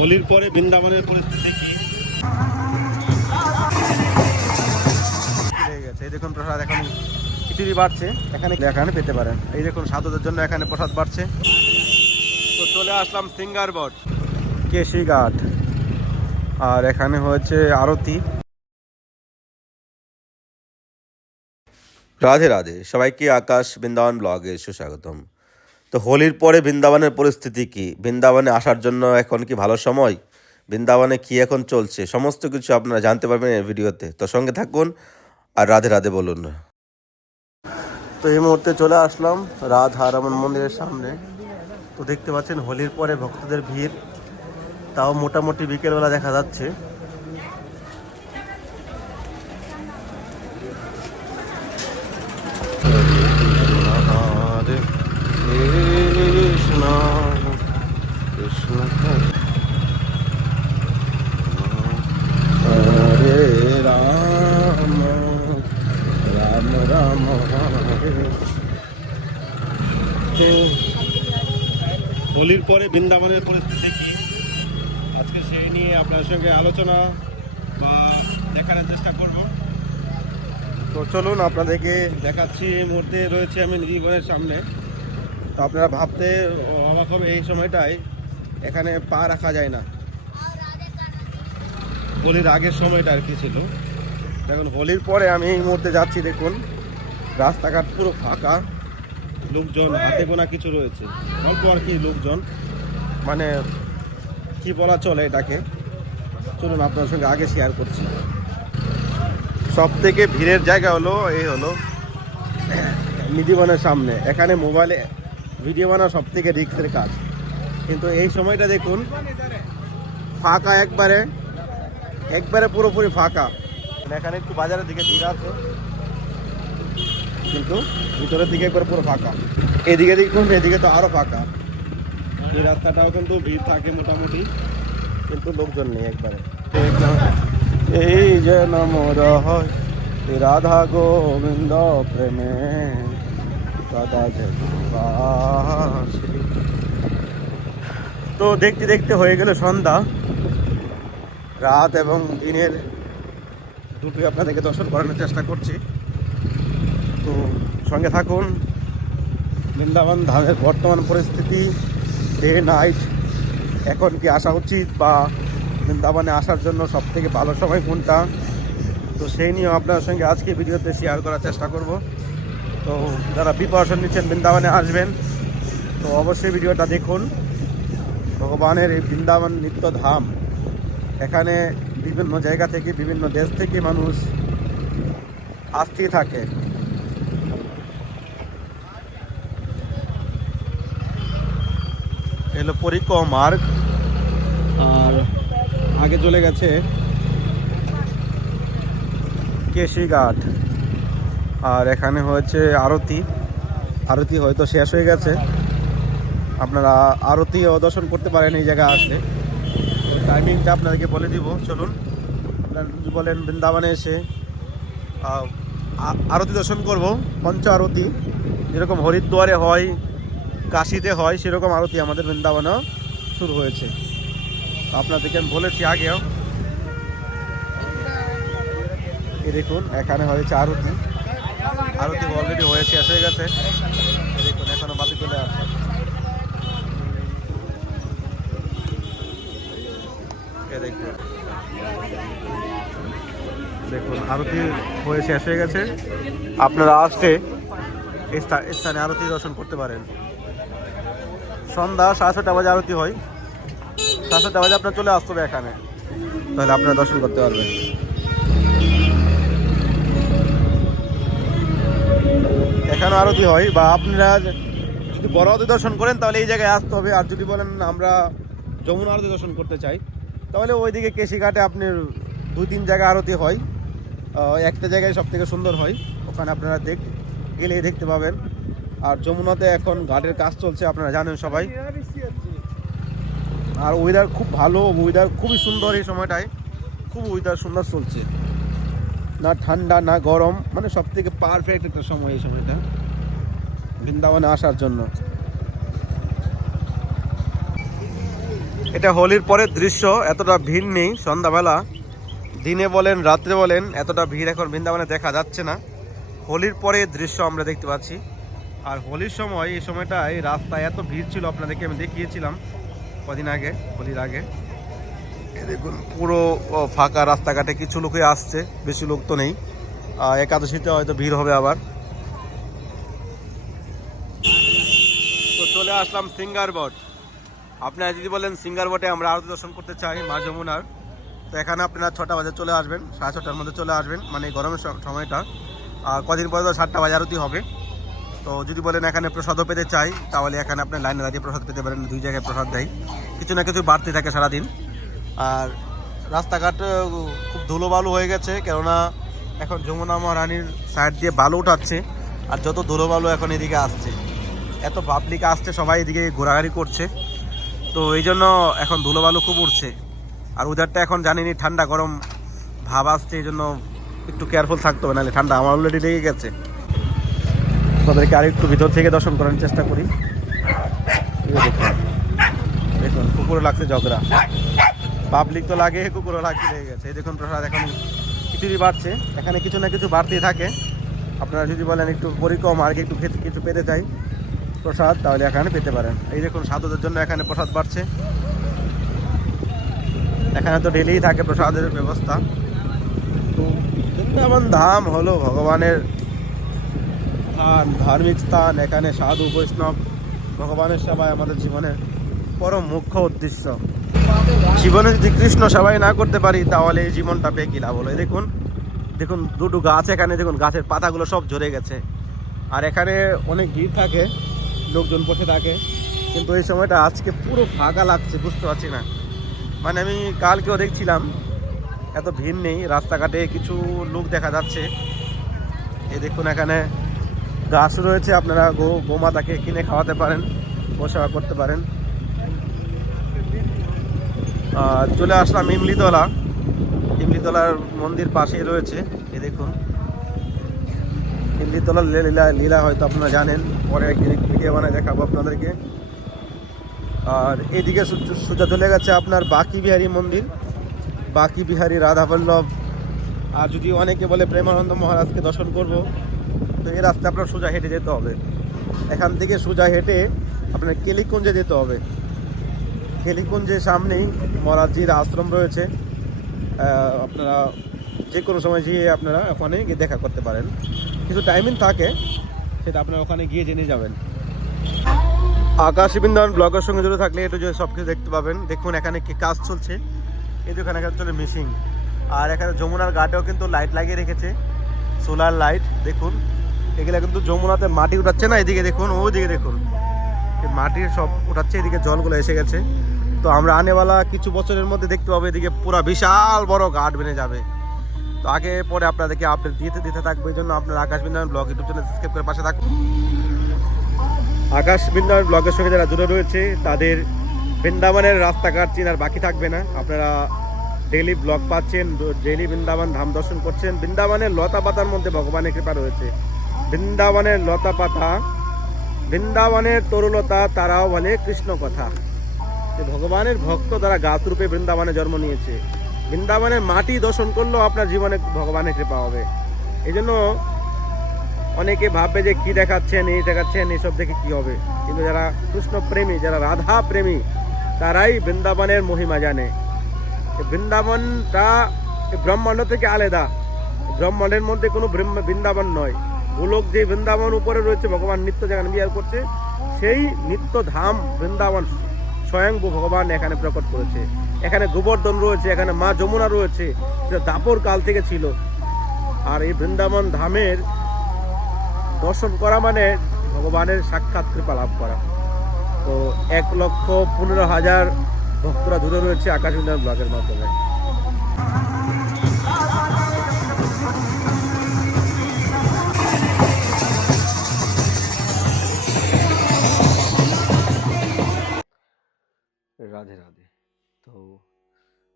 হোলির পরে বৃন্দাবনের পরিস্থিতি কি? এই দেখুন প্রসাদ এখন খিচুড়ি বাড়ছে, এখানে পেতে পারেন। এই দেখুন সাধুদের জন্য এখানে প্রসাদ বাড়ছে। তো চলে আসলাম সিঙ্গারবট কেশিঘাট, আর এখানে হয়েছে আরতি। রাধে রাধে সবাইকে, আকাশ বৃন্দাবন ব্লগে সুস্বাগতম। তো হোলির পরে বৃন্দাবনের পরিস্থিতি কি, বৃন্দাবনে আসার জন্য এখন কি ভালো সময়, বৃন্দাবনে কি এখন চলছে, সমস্ত কিছু আপনারা জানতে পারবেন এই ভিডিওতে। তো সঙ্গে থাকুন আর রাধে রাধে বলুন। তো এই মুহূর্তে চলে আসলাম রাধা রমন মন্দিরের সামনে। তো দেখতে পাচ্ছেন হোলির পরে ভক্তদের ভিড়, তাও মোটামুটি বিকেলবেলা দেখা যাচ্ছে। কৃষ্ণ কৃষ্ণ হরে রাম রাম রাম হরে। হোলির পরে বৃন্দাবনের পরিস্থিতি কি, আজকে সেই নিয়ে আপনার সঙ্গে আলোচনা বা দেখানোর চেষ্টা করব। তো চলুন আপনাদেরকে দেখাচ্ছি। এই মুহূর্তে রয়েছে আমি নিজীবনের সামনে। তো আপনারা ভাবতে অবাক হবে, এই সময়টায় এখানে পা রাখা যায় না। হোলির আগের সময়টা আর কি ছিল। দেখুন হোলির পরে আমি এই মুহূর্তে যাচ্ছি, দেখুন রাস্তাঘাট পুরো ফাঁকা, লোকজন হাতে গোনা কিছু রয়েছে, অল্প আর কি লোকজন, মানে কি বলা চলে এটাকে। চলুন আপনার সঙ্গে আগে শেয়ার করছি। সব থেকে ভিড়ের জায়গা হলো নিধিবনের সামনে। এখানে মোবাইলে ভিডিও বানানো সব থেকে রিস্কের কাজ, কিন্তু এই সময়টা দেখুন ফাঁকা, একবারে পুরোপুরি ফাঁকা। এখানে একটু বাজারের দিকে ভিড় আছে, কিন্তু ভিতরের দিকে একবার পুরো ফাঁকা। এদিকে দেখুন, এদিকে তো আরো ফাঁকা। এই রাস্তাটাও কিন্তু ভিড় থাকে মোটামুটি, কিন্তু লোকজন নেই একবারে। এই যে নমর হয় রাধা গোবিন্দ প্রেমে রাধা। তো দেখতে দেখতে হয়ে গেল সন্ধ্যা। রাত এবং দিনের দুটোই আপনাদেরকে দর্শন করানোর চেষ্টা করছি। তো সঙ্গে থাকুন। বৃন্দাবন ধামের বর্তমান পরিস্থিতি, ডে নাইট, এখন কি আসা উচিত বা বৃন্দাবনে আসার জন্য সব থেকে ভালো সময় কোনটা, তো সেই নিয়েও আপনার সঙ্গে আজকে ভিডিওতে শেয়ার করার চেষ্টা করব। তো যারা প্রিপারেশন নিচ্ছেন বৃন্দাবনে আসবেন, তো অবশ্যই ভিডিওটা দেখুন। ভগবানের এই বৃন্দাবন নিত্য ধাম, এখানে বিভিন্ন জায়গা থেকে, বিভিন্ন দেশ থেকে মানুষ আসতেই থাকে। এলো পরিক্রমা মার্গ, আর আগে চলে গেছে কেশিঘাট, আর এখানে হয়েছে আরতি হয়তো শেষ হয়ে গেছে। আপনারা আরতিও দর্শন করতে পারেন এই জায়গায় আসলে। টাইমিংটা আপনাদেরকে বলে দিব। চলুন, আপনারা যদি বলেন বৃন্দাবনে এসে আরতি দর্শন করব, পঞ্চ আরতি যেরকম হরিদ্বারে হয়, কাশিতে হয়, সেরকম আরতি আমাদের বৃন্দাবনেও শুরু হয়েছে। আপনাদেরকে আমি বলেছি আগেও। এই দেখুন এখানে হয়েছে আরতি অলরেডি হয়ে শেষ হয়ে গেছে। দেখুন এখনো বাতি চলে আসছে। দেখুন আরতি হয়ে শেষ হয়ে গেছে। আপনারা আসতে এই স্থানে আরতি দর্শন করতে পারেন। সন্ধ্যা 7:30 বাজে আরতি হয়। 7:30 বাজে আপনার চলে আসতে হবে এখানে, তাহলে আপনারা দর্শন করতে পারবেন। এখানে আরতি হয়, বা আপনারা যদি বড় আরতি দর্শন করেন তাহলে এই জায়গায় আসতে হবে। আর যদি বলেন আমরা যমুনা আরতি দর্শন করতে চাই, তাহলে ওইদিকে কেশিঘাটে আপনার 2-3 জায়গায় আরতি হয়। একটা জায়গায় সব থেকে সুন্দর হয়, ওখানে আপনারা গেলেই দেখতে পাবেন। আর যমুনাতে এখন ঘাটের কাজ চলছে, আপনারা জানেন সবাই। আর ওয়েদার খুব ভালো, ওয়েদার খুবই সুন্দর এই সময়টায়, খুব ওয়েদার সুন্দর চলছে, না ঠান্ডা না গরম, মানে সব থেকে পারফেক্ট একটা সময় এই সময়টা বৃন্দাবনে আসার জন্য। এটা হোলির পরের দৃশ্য, এতটা ভিড় নেই সন্ধ্যাবেলা। দিনে বলেন রাত্রে বলেন এতটা ভিড় এখন বৃন্দাবনে দেখা যাচ্ছে না। হোলির পরে দৃশ্য আমরা দেখতে পাচ্ছি। আর হোলির সময় এই সময়টায় রাস্তায় এত ভিড় ছিল, আপনাদেরকে আমি দেখিয়েছিলাম কদিন আগে, হোলির আগে। দেখুন পুরো ফাঁকা রাস্তাঘাটে, কিছু লোকই আসছে, বেশি লোক তো নেই। একাদশীতে হয়তো ভিড় হবে আবার। তো চলে আসলাম সিঙ্গারবট। আপনারা যদি বলেন সিঙ্গারবটে আমরা আরতি দর্শন করতে চাই মা যমুনার, তো এখানে আপনারা 6টা বাজে চলে আসবেন, 6:30টার মধ্যে চলে আসবেন, মানে গরমের সময়টা। আর কদিন পরে তো 7টা বাজে আরতি হবে। তো যদি বলেন এখানে প্রসাদও পেতে চাই, তাহলে এখানে আপনি লাইনে দাঁড়িয়ে প্রসাদ পেতে পারেন। 2 জায়গায় প্রসাদ দেয়, কিছু না কিছু বাড়তে থাকে সারাদিন। আর রাস্তাঘাট খুব ধুলোবালু হয়ে গেছে, কেননা এখন যমুনা মহারানীর সাইড দিয়ে বালু উঠাচ্ছে। আর যত ধুলোবালু এখন এদিকে আসছে, এত পাবলিক আসছে, সবাই এদিকে ঘোরাঘুরি করছে। তো এই জন্য এখন ধুলোবালু খুব উঠছে। আর ওয়েদারটা এখন জানিনি, ঠান্ডা গরম ভাব আসছে, এই জন্য একটু কেয়ারফুল থাকতে হবে, নাহলে ঠান্ডা আমার অলরেডি লেগে গেছে। তাদেরকে আর একটু ভিতর থেকে দর্শন করার চেষ্টা করি। দেখুন দেখুন কুকুরে লাগছে ঝগড়া, পাবলিক তো লাগে, কুকুরও লাগতে লেগে গেছে। এই দেখুন প্রসাদ এখন কিছুই বাড়ছে, এখানে কিছু না কিছু বাড়তেই থাকে। আপনারা যদি বলেন একটু পরিকম আর একটু কিছু পেতে চাই প্রসাদ, তাহলে এখানে পেতে পারেন। এই দেখুন সাধুদের জন্য এখানে প্রসাদ বাড়ছে। এখানে তো ডেলিই থাকে প্রসাদের ব্যবস্থা। তো বৃন্দাবন ধাম হলো ভগবানের স্থান, ধার্মিক স্থান। এখানে সাধু বৈষ্ণব, ভগবানের সেবায় আমাদের জীবনের পরম মুখ্য উদ্দেশ্য। জীবনে যদি কৃষ্ণ সেবাই না করতে পারি, তাহলে এই জীবনটা পেয়ে কি লাভ হলো। দেখুন দেখুন দুটো গাছ, এখানে দেখুন গাছের পাতাগুলো সব ঝরে গেছে। আর এখানে অনেক ভিড় থাকে, লোকজন বসে থাকে, কিন্তু এই সময়টা আজকে পুরো ফাঁকা লাগছে, বুঝতে পারছি না। মানে আমি কালকেও দেখছিলাম এত ভিড় নেই, রাস্তাঘাটে কিছু লোক দেখা যাচ্ছে। এই দেখুন এখানে গাছ রয়েছে, আপনারা গোমাতাকে কিনে খাওয়াতে পারেন, গোসেবা করতে পারেন। চলে আসলাম ইমলিতলা। ইমলিতলার মন্দির পাশেই রয়েছে। এই দেখুন ইমলিতলার লীলা লীলা হয়তো আপনারা জানেন, পরে একদিন ভিডিও বানায় দেখাবো আপনাদেরকে। আর এইদিকে সোজা চলে গেছে আপনার বাকি বিহারী মন্দির, বাকি বিহারী রাধাবল্লভ। আর যদি অনেকে বলে প্রেমানন্দ মহারাজকে দর্শন করব, তো এই রাস্তায় আপনার সোজা হেঁটে যেতে হবে। এখান থেকে সোজা হেঁটে আপনার কেলিকুঞ্জে যেতে হবে। কেলিকুঞ্জের সামনেই মহারাজজির আশ্রম রয়েছে। আপনারা যে কোনো সময় গিয়ে আপনারা ওখানে গিয়ে দেখা করতে পারেন, কিছু টাইমিং থাকে, সেটা আপনারা ওখানে গিয়ে জেনে যাবেন। আকাশ বৃন্দাবন ব্লগের সঙ্গে জুড়ে থাকলে একটু যে সব কিছু দেখতে পাবেন। দেখুন এখানে কি কাজ চলছে, এই দোকানে চলে মিসিং। আর এখানে যমুনার ঘাটেও কিন্তু লাইট লাগিয়ে রেখেছে, সোলার লাইট। দেখুন এগুলো কিন্তু যমুনাতে মাটি উঠাচ্ছে না, এদিকে দেখুন, ওইদিকে দেখুন মাটির সব উঠাচ্ছে, এদিকে জলগুলো এসে গেছে। তো আমরা আনেওয়ালা কিছু বছরের মধ্যে দেখতে পাবো এদিকে পুরা বিশাল বড় ঘাট বেনে যাবে। তো আগে পরে আপনাদেরকে আপডেট দিতে থাকবে। এই জন্য আপনার Akash Brindaban blog YouTube channel subscribe করে পাশে থাকুন। আকাশ বৃন্দাবন ব্লগের সঙ্গে যারা জুড়ে রয়েছে, তাদের বৃন্দাবনের রাস্তাঘাট চেনার বাকি থাকবে না। আপনারা ডেইলি ব্লগ পাচ্ছেন, ডেইলি বৃন্দাবন ধাম দর্শন করছেন। বৃন্দাবনের লতা পাতার মধ্যে ভগবানের কৃপা রয়েছে। বৃন্দাবনের লতা পাতা, বৃন্দাবনের তরুলতা, তারাও বলে কৃষ্ণ কথা। যে ভগবানের ভক্ত তারা গাছ রূপে বৃন্দাবনে জন্ম নিয়েছে। বৃন্দাবনের মাটি দর্শন করলেও আপনার জীবনে ভগবানের কৃপা হবে। এই জন্য অনেকে ভাববে যে কি দেখাচ্ছেন, এই দেখাচ্ছেন, এইসব দেখে কি হবে। কিন্তু যারা কৃষ্ণ প্রেমী, যারা রাধা প্রেমী, তারাই বৃন্দাবনের মহিমা জানে। বৃন্দাবনটা ব্রহ্মাণ্ড থেকে আলাদা, ব্রহ্মাণ্ডের মধ্যে কোনো বৃন্দাবন নয়। গোলক যে বৃন্দাবন উপরে রয়েছে, ভগবান নিত্য যেখানে বিহার করছে, সেই নিত্য ধাম বৃন্দাবন স্বয়ংভূ ভগবান এখানে প্রকট করেছে। এখানে গোবর্ধন রয়েছে, এখানে মা যমুনা রয়েছে, সেটা দাপর কাল থেকে ছিল। আর এই বৃন্দাবন ধামের দর্শন করা মানে ভগবানের সাক্ষাৎ কৃপা লাভ করা। তো 1,15,000 ভক্তরা জুড়ে রয়েছে আকাশ বৃন্দাবন ব্লগের মাধ্যমে। রাধে রাধে। তো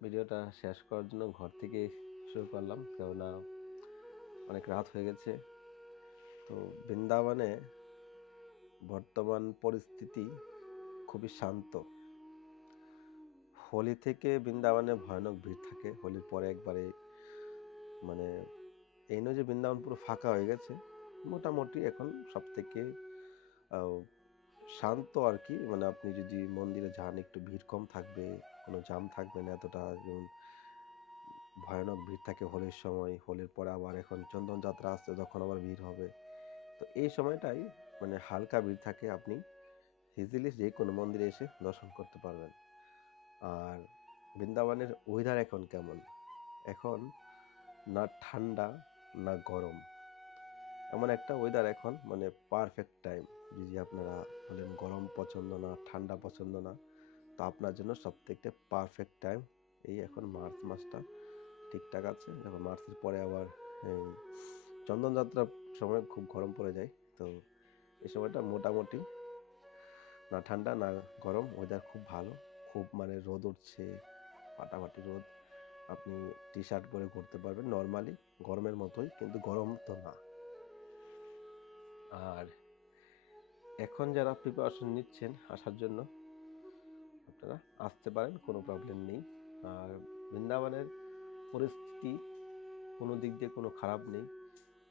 ভিডিওটা শেষ করার জন্য ঘর থেকে শুরু করলাম, কেননা অনেক রাত হয়ে গেছে। তো বৃন্দাবনে বর্তমান পরিস্থিতি খুবই শান্ত। হোলি থেকে বৃন্দাবনে ভয়ানক ভিড় থাকে। হোলির পরে একবারে মানে এই নয় যে বৃন্দাবন পুরো ফাঁকা হয়ে গেছে, মোটামুটি এখন সব থেকে শান্ত আর কি। মানে আপনি যদি মন্দিরে যান একটু ভিড় কম থাকবে, কোনো জাম থাকবে না এতটা। যেমন ভয়ানক ভিড় থাকে হোলির সময়, হোলির পরে আবার এখন চন্দন যাত্রা আসছে তখন আবার ভিড় হবে। তো এই সময়টাই মানে হালকা ভিড় থাকে, আপনি ইজিলি যে কোনো মন্দিরে এসে দর্শন করতে পারবেন। আর বৃন্দাবনের ওয়েদার এখন কেমন, এখন না ঠান্ডা না গরম, এমন একটা ওয়েদার এখন, মানে পারফেক্ট টাইম। যদি আপনারা বলেন গরম পছন্দ না, ঠান্ডা পছন্দ না, তো আপনার জন্য সবথেকে পারফেক্ট টাইম এই এখন মার্চ মাসটা ঠিকঠাক আছে। দেখো মার্চের পরে আবার এই চন্দনযাত্রার সময় খুব গরম পড়ে যায়। তো এই সময়টা মোটামুটি না ঠান্ডা না গরম, ওয়েদার খুব ভালো। খুব মানে রোদ উঠছে, ফাটাফাটি রোদ। আপনি টি শার্ট পরে ঘুরতে পারবেন নর্মালি, গরমের মতোই, কিন্তু গরম তো না। আর এখন যারা প্রিপারেশন নিচ্ছেন আসার জন্য, আপনারা আসতে পারেন, কোনো প্রবলেম নেই। আর বৃন্দাবনের পরিস্থিতি কোনো দিক দিয়ে কোনো খারাপ নেই,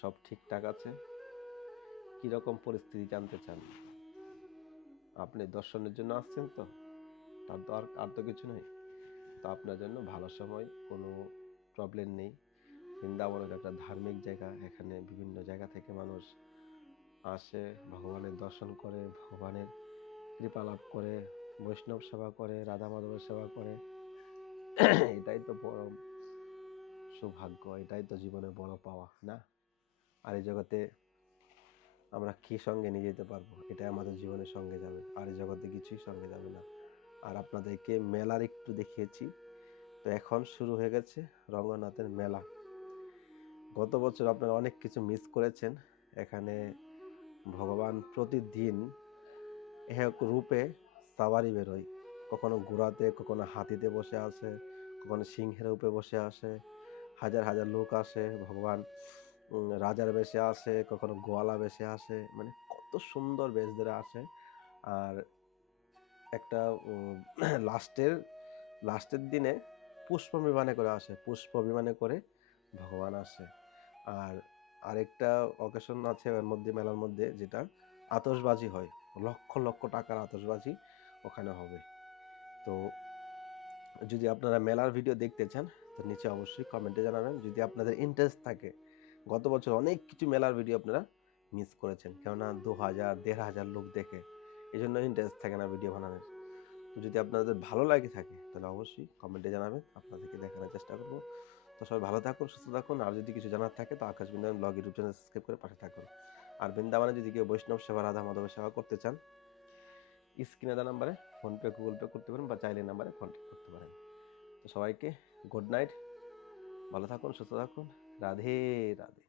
সব ঠিকঠাক আছে। কীরকম পরিস্থিতি জানতে চান? আপনি দর্শনের জন্য আসছেন, তো তার তো আর তো কিছু নেই। তো আপনার জন্য ভালো সময়, কোনো প্রবলেম নেই। বৃন্দাবনের একটা ধার্মিক জায়গা, এখানে বিভিন্ন জায়গা থেকে মানুষ আসে, ভগবানের দর্শন করে, ভগবানের কৃপা লাভ করে, বৈষ্ণব সেবা করে, রাধা মাধবের সেবা করে। এটাই তো বড় সৌভাগ্য, এটাই তো জীবনের বড় পাওয়া না? আর এই জগতে আমরা কি সঙ্গে নিয়ে যেতে পারবো? এটাই আমাদের জীবনের সঙ্গে যাবে, আর এই জগতে কিছুই সঙ্গে যাবে না। আর আপনাদেরকে মেলার একটু দেখিয়েছি, তো এখন শুরু হয়ে গেছে রঙ্গনাথের মেলা। গত বছর আপনারা অনেক কিছু মিস করেছেন। এখানে ভগবান প্রতিদিন এক রূপে সাওয়ারি বেরোয়, কখনো ঘোড়াতে, কখনো হাতিতে বসে আসে, কখনো সিংহের রূপে বসে আসে। হাজার হাজার লোক আসে, ভগবান রাজার বেশে আসে, কখনো গোয়ালা বেশে আসে, মানে কত সুন্দর বেশ ধরে আসে। আর একটা লাস্টের দিনে পুষ্প বিমানে করে আসে, পুষ্প বিমানে করে ভগবান আসে। আর আরেকটা অকেশন আছে এর মধ্যে, মেলার মধ্যে, যেটা আতশবাজি হয়, লক্ষ লক্ষ টাকার আতশবাজি ওখানে হবে। তো যদি আপনারা মেলার ভিডিও দেখতে চান, তো নিচে অবশ্যই কমেন্টে জানাবেন যদি আপনাদের ইন্টারেস্ট থাকে। গত বছর অনেক কিছু মেলার ভিডিও আপনারা মিস করেছেন, কেননা 2000 1500 লোক দেখে, এই জন্য ইন্টারেস্ট থাকে না ভিডিও বানানোর। তো যদি আপনাদের ভালো লাগে থাকে তাহলে অবশ্যই কমেন্টে জানাবেন, আপনাদেরকে দেখানোর চেষ্টা করবো। তো সবাই ভালো থাকুন, সুস্থ থাকুন। আর যদি কিছু জানার থাকে তো Akash Brindaban blog YouTube channel subscribe করে পাশে থাকুন। আর বৃন্দাবনে যদি কেউ বৈষ্ণব সেবা, রাধা মাধবের সেবা করতে চান, স্ক্রিনে দেওয়া নাম্বারে ফোনপে, গুগল পে করতে পারেন, বা চাইলে নাম্বারে কন্ট্যাক্ট করতে পারেন। তো সবাইকে গুড নাইট, ভালো থাকুন, সুস্থ থাকুন, রাধে রাধে।